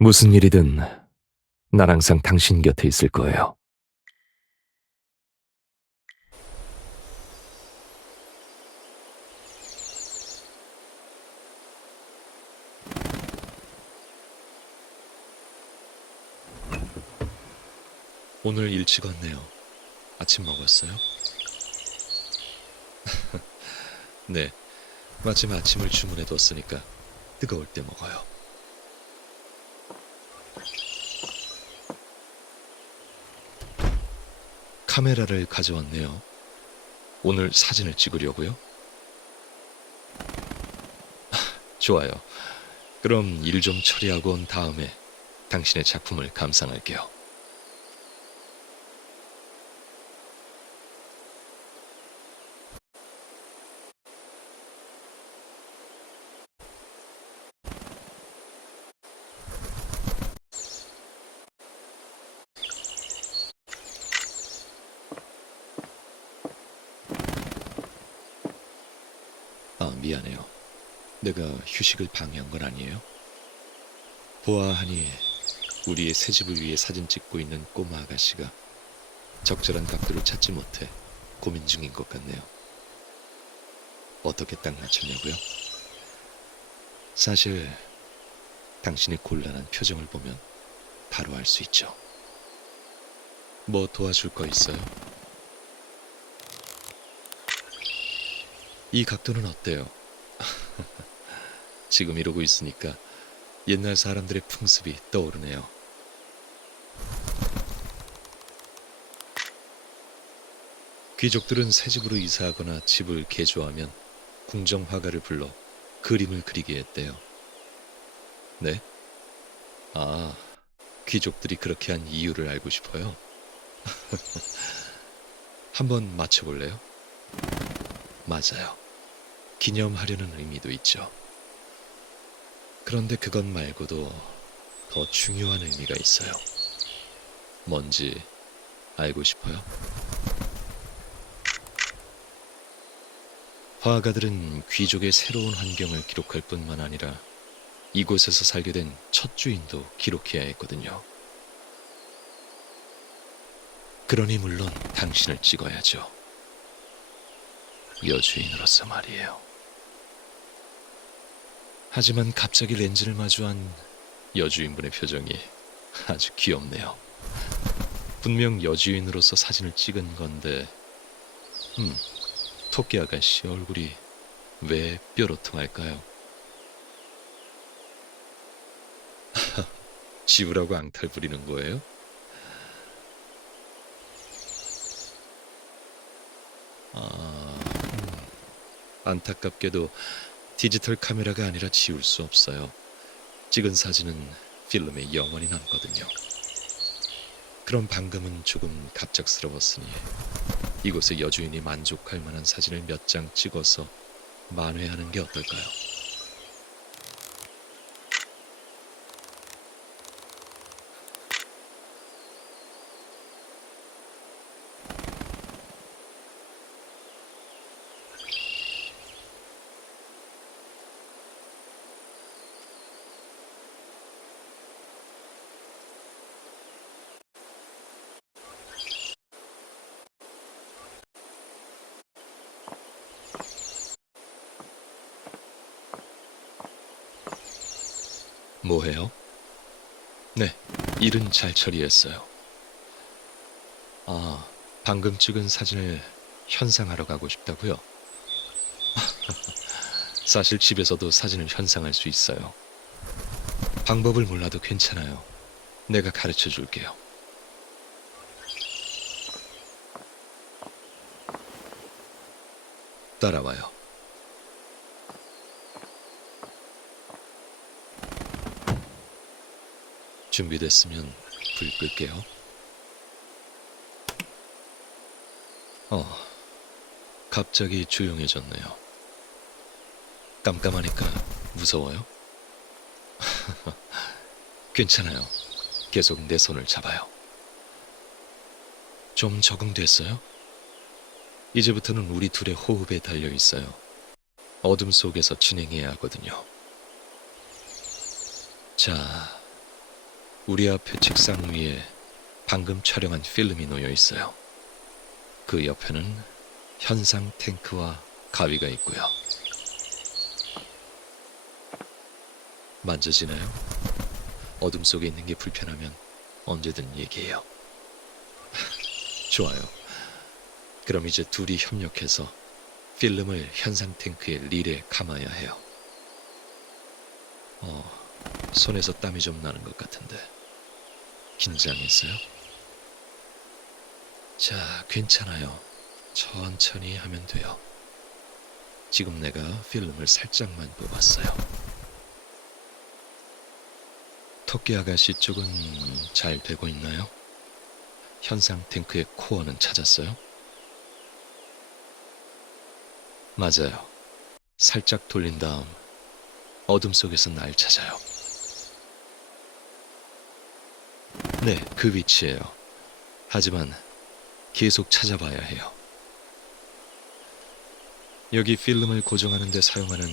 무슨 일이든 난 항상 당신 곁에 있을 거예요. 오늘 일찍 왔네요. 아침 먹었어요? 네. 마침 아침을 주문해 뒀으니까 뜨거울 때 먹어요. 카메라를 가져왔네요. 오늘 사진을 찍으려고요? 좋아요. 그럼 일 좀 처리하고 온 다음에 당신의 작품을 감상할게요. 미안해요. 내가 휴식을 방해한 건 아니에요? 보아하니 우리의 새 집을 위해 사진 찍고 있는 꼬마 아가씨가 적절한 각도를 찾지 못해 고민 중인 것 같네요. 어떻게 딱 맞췄냐고요? 사실 당신의 곤란한 표정을 보면 바로 알 수 있죠. 뭐 도와줄 거 있어요? 이 각도는 어때요? 지금 이러고 있으니까 옛날 사람들의 풍습이 떠오르네요. 귀족들은 새 집으로 이사하거나 집을 개조하면 궁정 화가를 불러 그림을 그리게 했대요. 네? 아, 귀족들이 그렇게 한 이유를 알고 싶어요. 한번 맞춰볼래요? 맞아요. 기념하려는 의미도 있죠. 그런데 그것 말고도 더 중요한 의미가 있어요. 뭔지 알고 싶어요? 화가들은 귀족의 새로운 환경을 기록할 뿐만 아니라 이곳에서 살게 된 첫 주인도 기록해야 했거든요. 그러니 물론 당신을 찍어야죠. 여주인으로서 말이에요. 하지만 갑자기 렌즈를 마주한 여주인분의 표정이 아주 귀엽네요. 분명 여주인으로서 사진을 찍은 건데, 음, 토끼 아가씨 얼굴이 왜 뾰로통할까요? 지우라고 앙탈 부리는 거예요? 아, 음, 안타깝게도 디지털 카메라가 아니라 지울 수 없어요. 찍은 사진은 필름에 영원히 남거든요. 그럼 방금은 조금 갑작스러웠으니 이곳의 여주인이 만족할 만한 사진을 몇 장 찍어서 만회하는 게 어떨까요? 뭐해요? 네, 일은 잘 처리했어요. 아, 방금 찍은 사진을 현상하러 가고 싶다고요? 사실 집에서도 사진을 현상할 수 있어요. 방법을 몰라도 괜찮아요. 내가 가르쳐 줄게요. 따라와요. 준비됐으면 불 끌게요. 어, 갑자기 조용해졌네요. 깜깜하니까 무서워요? 괜찮아요. 계속 내 손을 잡아요. 좀 적응됐어요? 이제부터는 우리 둘의 호흡에 달려 있어요. 어둠 속에서 진행해야 하거든요. 자, 우리 앞에 책상 위에 방금 촬영한 필름이 놓여 있어요. 그 옆에는 현상 탱크와 가위가 있고요. 만져지나요? 어둠 속에 있는 게 불편하면 언제든 얘기해요. 좋아요. 그럼 이제 둘이 협력해서 필름을 현상 탱크의 릴에 감아야 해요. 어, 손에서 땀이 좀 나는 것 같은데 긴장했어요? 자, 괜찮아요. 천천히 하면 돼요. 지금 내가 필름을 살짝만 뽑았어요. 토끼 아가씨 쪽은 잘 되고 있나요? 현상 탱크의 코어는 찾았어요? 맞아요. 살짝 돌린 다음 어둠 속에서 날 찾아요. 네, 그 위치예요. 하지만 계속 찾아봐야 해요. 여기 필름을 고정하는 데 사용하는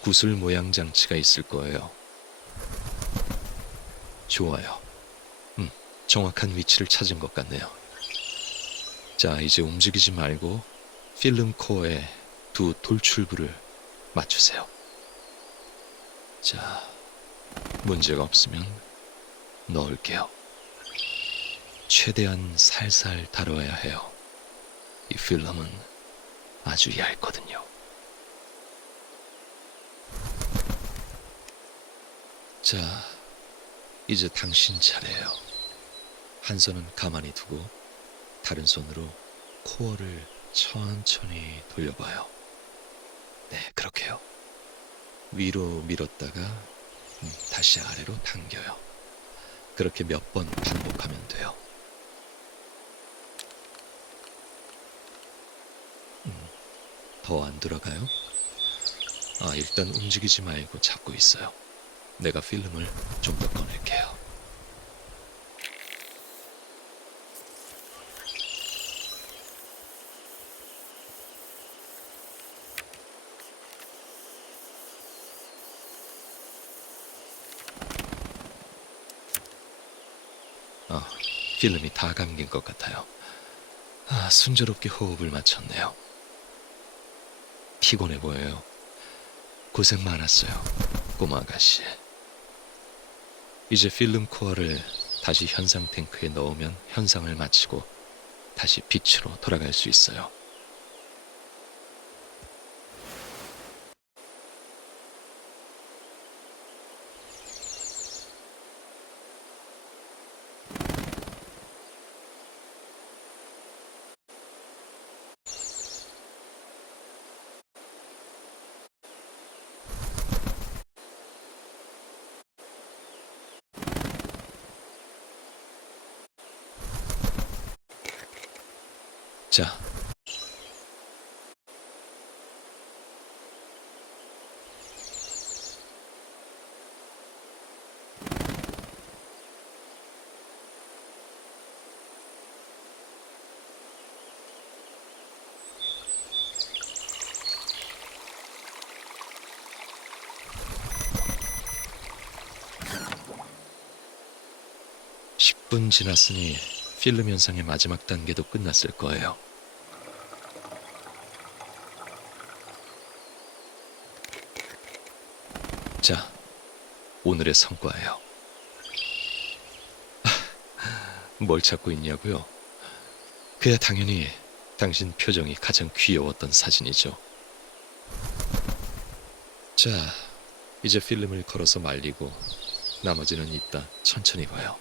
구슬 모양 장치가 있을 거예요. 좋아요. 음, 정확한 위치를 찾은 것 같네요. 자, 이제 움직이지 말고 필름 코어에 두 돌출부를 맞추세요. 자, 문제가 없으면 넣을게요. 최대한 살살 다뤄야 해요. 이 필름은 아주 얇거든요. 자, 이제 당신 차례예요. 한 손은 가만히 두고 다른 손으로 코어를 천천히 돌려봐요. 네, 그렇게요. 위로 밀었다가 음, 다시 아래로 당겨요. 그렇게 몇 번 반복하면 돼요. 더안 들어가요? 아, 일단 움직이지 말고 잡고 있어요. 내가 필름을 좀 더 꺼낼게요. 아, 필름이 다 감긴 것 같아요. 아, 순조롭게 호흡을 맞췄네요. 피곤해 보여요. 고생 많았어요, 꼬마 아가씨. 이제 필름 코어를 다시 현상 탱크에 넣으면 현상을 마치고 다시 빛으로 돌아갈 수 있어요. 자, 십분 지났으니 필름 현상의 마지막 단계도 끝났을 거예요. 자, 오늘의 성과예요. 뭘 찾고 있냐고요? 그야 당연히 당신 표정이 가장 귀여웠던 사진이죠. 자, 이제 필름을 걸어서 말리고 나머지는 이따 천천히 봐요.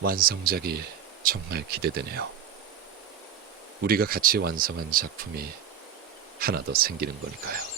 완성작이 정말 기대되네요. 우리가 같이 완성한 작품이 하나 더 생기는 거니까요.